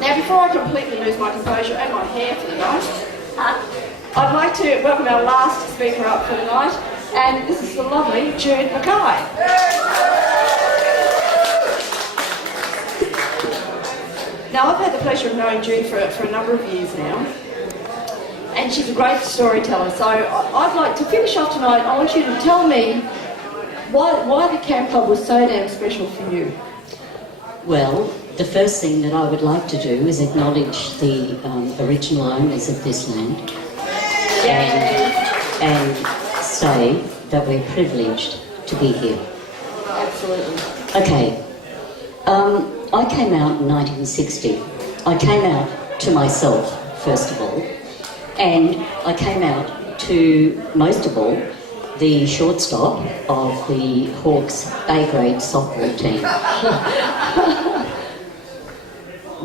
Now, before I completely lose my composure and my hair for the night, I'd like to welcome our last speaker up for the night, and this is the lovely Jude MacKay. Now, I've had the pleasure of knowing Jude for a number of years now, and she's a great storyteller. So I'd like to finish off tonight. I want you to tell me why the Camp Club was so damn special for you. Well, the first thing that I would like to do is acknowledge the original owners of this land and say that we're privileged to be here. Absolutely. Okay, I came out in 1960. I came out to myself, first of all, and I came out to, most of all, the shortstop of the Hawks A-grade softball team.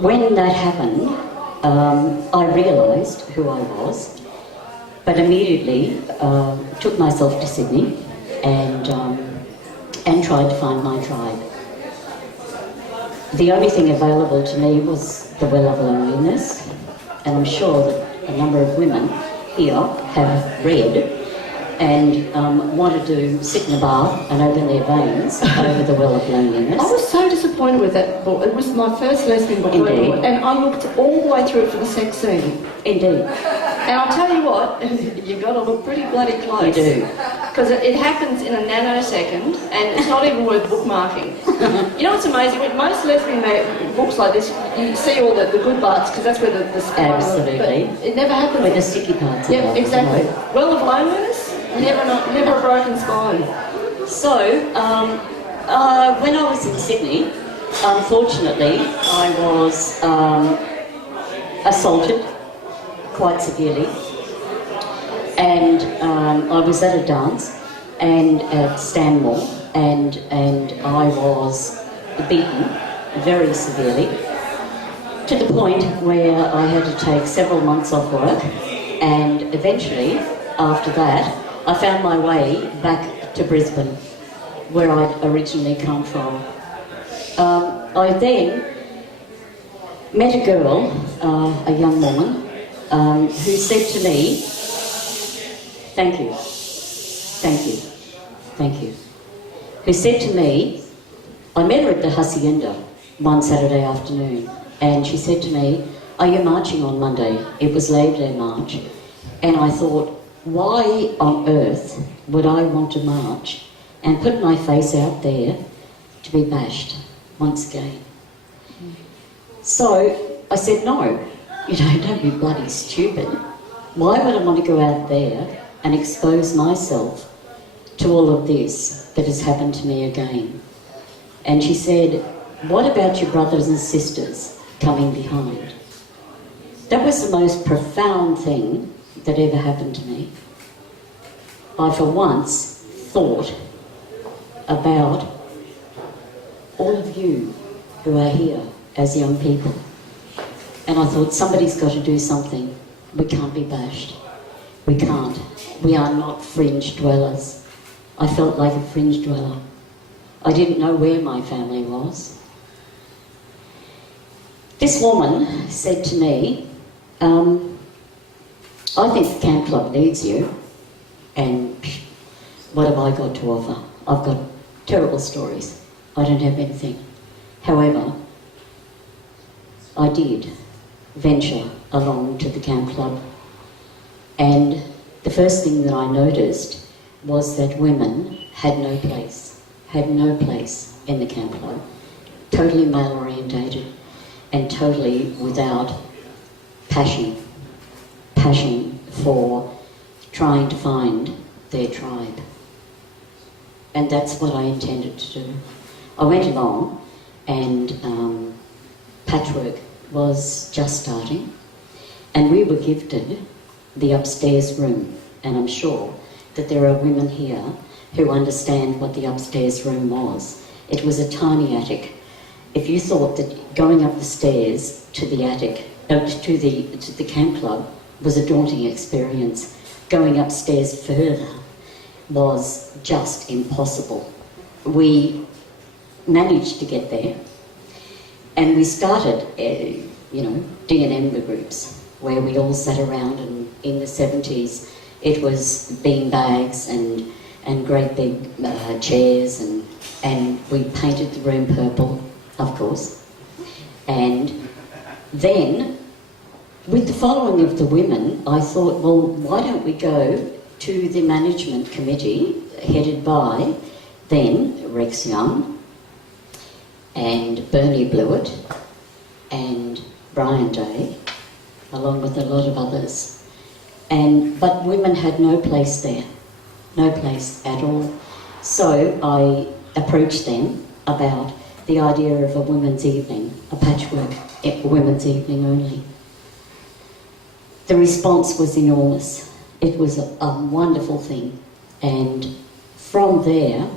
When that happened, I realised who I was, but immediately took myself to Sydney and tried to find my tribe. The only thing available to me was the Well of Loneliness, and I'm sure that a number of women here have read and wanted to sit in a bath and open their veins over the Well of Loneliness. I was so disappointed with that book. It was my first lesbian book, Indeed. And I looked all the way through it for the sex scene. Indeed. And I'll tell you what, you've got to look pretty bloody close. You do. Because it happens in a nanosecond, and it's not even worth bookmarking. You know what's amazing? With most lesbian books like this, you see all the good parts, because that's where the Absolutely. But it never happens. With the sticky parts. Yeah, exactly. Well of Loneliness, never a broken spine. So, when I was in Sydney, unfortunately, I was assaulted quite severely, and I was at a dance and at Stanmore, and I was beaten very severely to the point where I had to take several months off work, and eventually, after that, I found my way back to Brisbane, where I'd originally come from. I then met a girl, a young woman, who said to me, thank you, who said to me, I met her at the Hacienda one Saturday afternoon, and she said to me, are you marching on Monday? It was Labor Day march, and I thought, why on earth would I want to march and put my face out there to be bashed once again? So I said, no, don't be bloody stupid. Why would I want to go out there and expose myself to all of this that has happened to me again? And she said, what about your brothers and sisters coming behind? That was the most profound thing that ever happened to me. I for once thought about all of you who are here as young people. And I thought, somebody's got to do something. We can't be bashed. We can't. We are not fringe dwellers. I felt like a fringe dweller. I didn't know where my family was. This woman said to me, I think the Camp Club needs you, and what have I got to offer? I've got terrible stories. I don't have anything. However, I did venture along to the Camp Club, and the first thing that I noticed was that women had no place in the Camp Club, totally male orientated and totally without passion for trying to find their tribe. And that's what I intended to do. I went along, and patchwork was just starting, and we were gifted the upstairs room, and I'm sure that there are women here who understand what the upstairs room was. It was a tiny attic. If you thought that going up the stairs to the attic, to the Camp Club was a daunting experience, going upstairs further was just impossible. We managed to get there, and we started D&M member groups where we all sat around, and in the 70s it was bean bags and great big chairs, and we painted the room purple, of course. And then, with the following of the women, I thought, well, why don't we go to the management committee headed by then Rex Young and Bernie Blewett and Brian Day, along with a lot of others. But women had no place there, no place at all. So I approached them about the idea of a women's evening, a patchwork women's evening only. The response was enormous. It was a wonderful thing. And from there,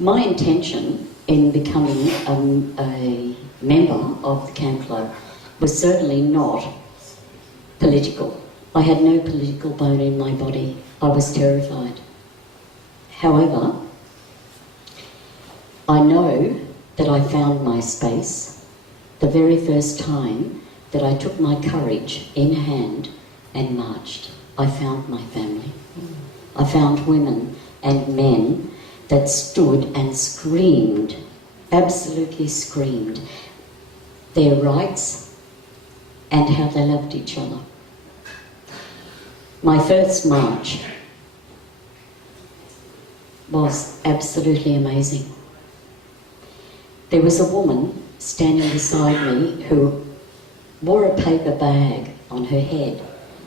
my intention in becoming a member of the Camp Club was certainly not political. I had no political bone in my body. I was terrified. However, I know that I found my space the very first time that I took my courage in hand and marched. I found my family. I found women and men that stood and screamed, absolutely screamed, their rights and how they loved each other. My first march was absolutely amazing. There was a woman standing beside me who wore a paper bag on her head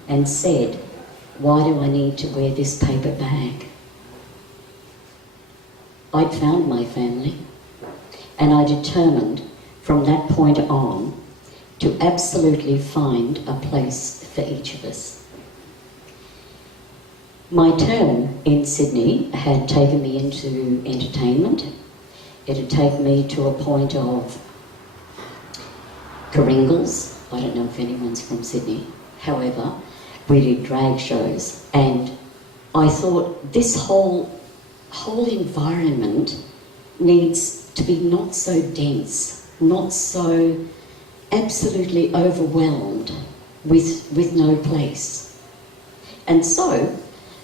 and said, "Why do I need to wear this paper bag?" I'd found my family, and I determined from that point on to absolutely find a place for each of us. My term in Sydney had taken me into entertainment. It had taken me to a point of Karingles. I don't know if anyone's from Sydney. However, we did drag shows, and I thought this whole environment needs to be not so dense, not so absolutely overwhelmed with no place. And so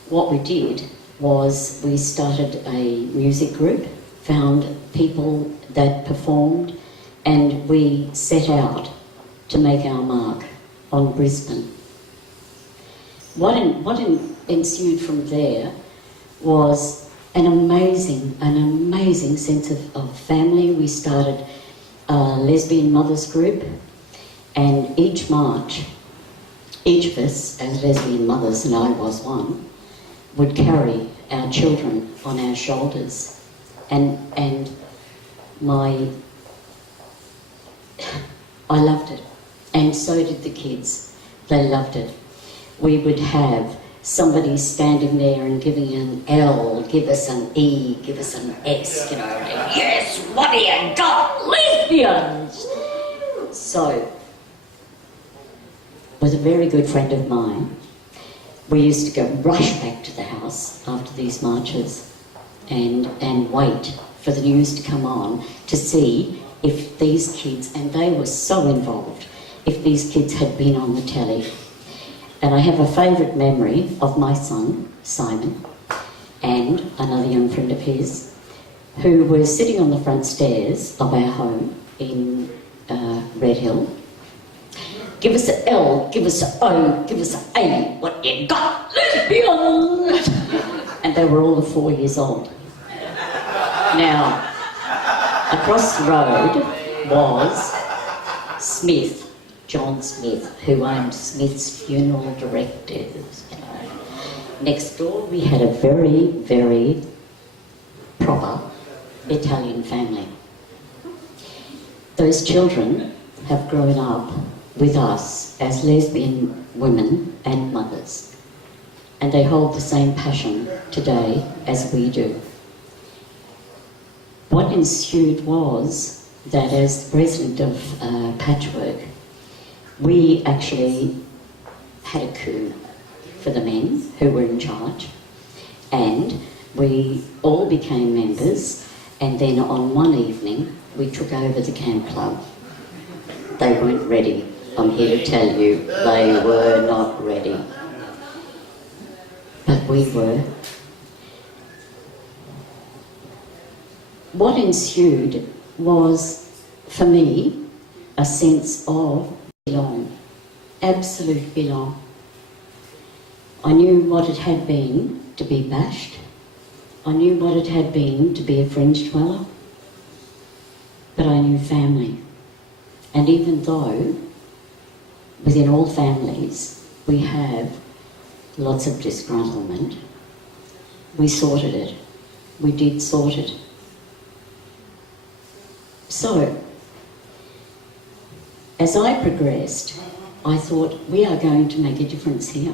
what we did was we started a music group, found people that performed, and we set out to make our mark on Brisbane. What ensued from there was an amazing sense of family. We started a lesbian mothers group, and each march, each of us as lesbian mothers, and I was one, would carry our children on our shoulders. And I loved it, and so did the kids. They loved it. We would have somebody standing there and giving an L, give us an E, give us an S, yes, what do you got? Lesbians! So, with a very good friend of mine, we used to rush back to the house after these marches and wait for the news to come on to see if these kids, and they were so involved, if these kids had been on the telly. And I have a favourite memory of my son, Simon, and another young friend of his, who were sitting on the front stairs of our home in Red Hill. Give us an L, give us an O, give us an A, what you got? Lesbian! And they were all 4 years old. Now, across the road was Smith, John Smith, who owned Smith's Funeral Directors. Next door we had a very, very proper Italian family. Those children have grown up with us as lesbian women and mothers, and they hold the same passion today as we do. What ensued was that as the president of Patchwork, we actually had a coup for the men who were in charge, and we all became members, and then on one evening we took over the camp club. They weren't ready. I'm here to tell you, they were not ready. But we were. What ensued was, for me, a sense of belong, absolute belong. I knew what it had been to be bashed. I knew what it had been to be a fringe dweller. But I knew family. And even though within all families we have lots of disgruntlement, we sorted it. We did sort it. So, as I progressed, I thought, we are going to make a difference here.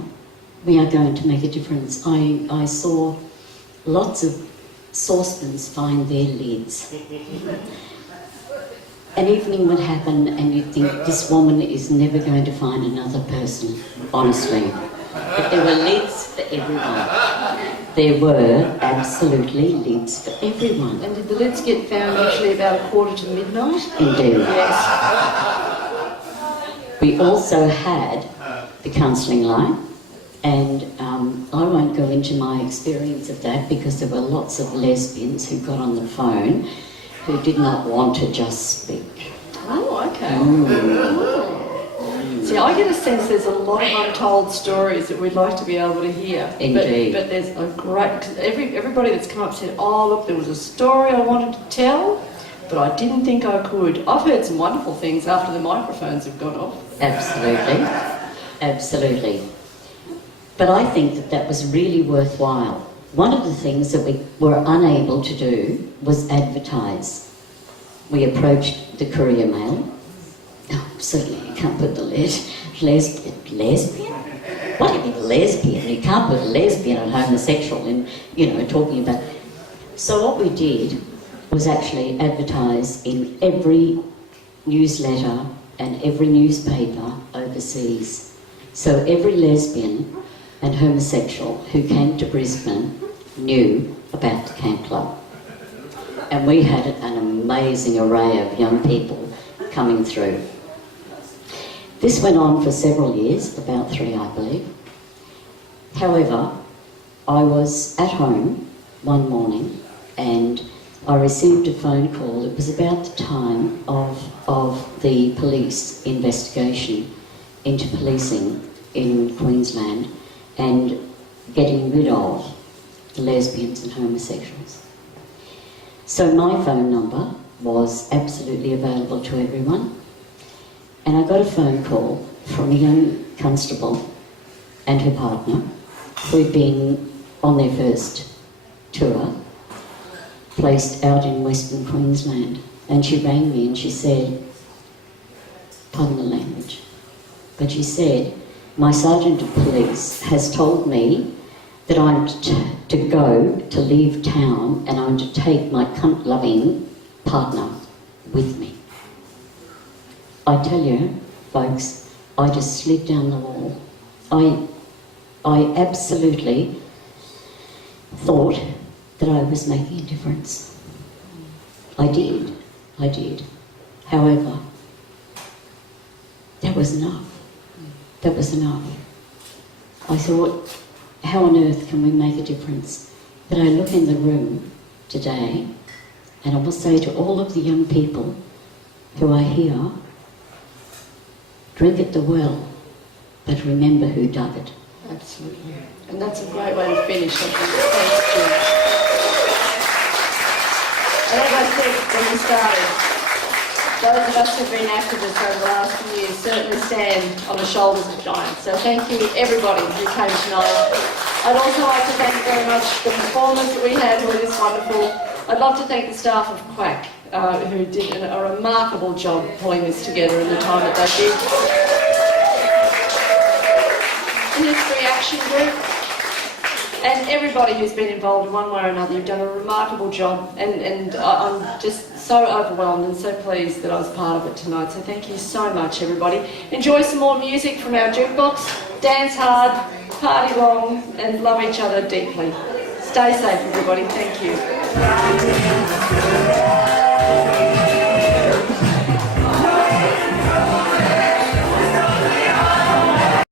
We are going to make a difference. I saw lots of saucepans find their lids. An evening would happen and you'd think, this woman is never going to find another person, honestly. But there were lids for everyone. There were absolutely lids for everyone. And did the lids get found usually about 1:45? Indeed. Yes. We also had the counselling line, and I won't go into my experience of that because there were lots of lesbians who got on the phone who did not want to just speak. Oh, okay. See, I get a sense there's a lot of untold stories that we'd like to be able to hear. Indeed. But there's a great... Everybody that's come up said, oh, look, there was a story I wanted to tell, but I didn't think I could. I've heard some wonderful things after the microphones have gone off. Absolutely. Absolutely. But I think that that was really worthwhile. One of the things that we were unable to do was advertise. We approached the Courier Mail. Oh, certainly you can't put the lesbian? What do you mean lesbian? You can't put lesbian and homosexual in, talking about... So what we did was actually advertise in every newsletter and every newspaper overseas. So every lesbian and homosexual who came to Brisbane knew about the camp club. And we had an amazing array of young people coming through. This went on for several years, about 3 I believe. However, I was at home one morning and I received a phone call. It was about the time of the police investigation into policing in Queensland and getting rid of the lesbians and homosexuals. So my phone number was absolutely available to everyone, and I got a phone call from a young constable and her partner who'd been on their first tour, placed out in Western Queensland, and she rang me and she said, pardon the language, but she said, my sergeant of police has told me that I'm to leave town and I'm to take my cunt-loving partner with me. I tell you, folks, I just slid down the wall. I absolutely thought that I was making a difference. I did. However, that was enough. That was enough. I thought, how on earth can we make a difference? But I look in the room today and I will say to all of the young people who are here, drink at the well, but remember who dug it. Absolutely. And that's a great way to finish, I think. Thanks, Jude. And as I said when we started, those of us who've been activists over the last few years certainly stand on the shoulders of giants. So thank you, everybody who came tonight. I'd also like to thank very much the performers that we had, who were just wonderful. I'd love to thank the staff of Quack, who did a remarkable job pulling this together in the time that they did. And this reaction group, and everybody who's been involved in one way or another, you've done a remarkable job, and I'm just so overwhelmed and so pleased that I was part of it tonight. So thank you so much, everybody. Enjoy some more music from our jukebox, dance hard, party long, and love each other deeply. Stay safe, everybody. Thank you.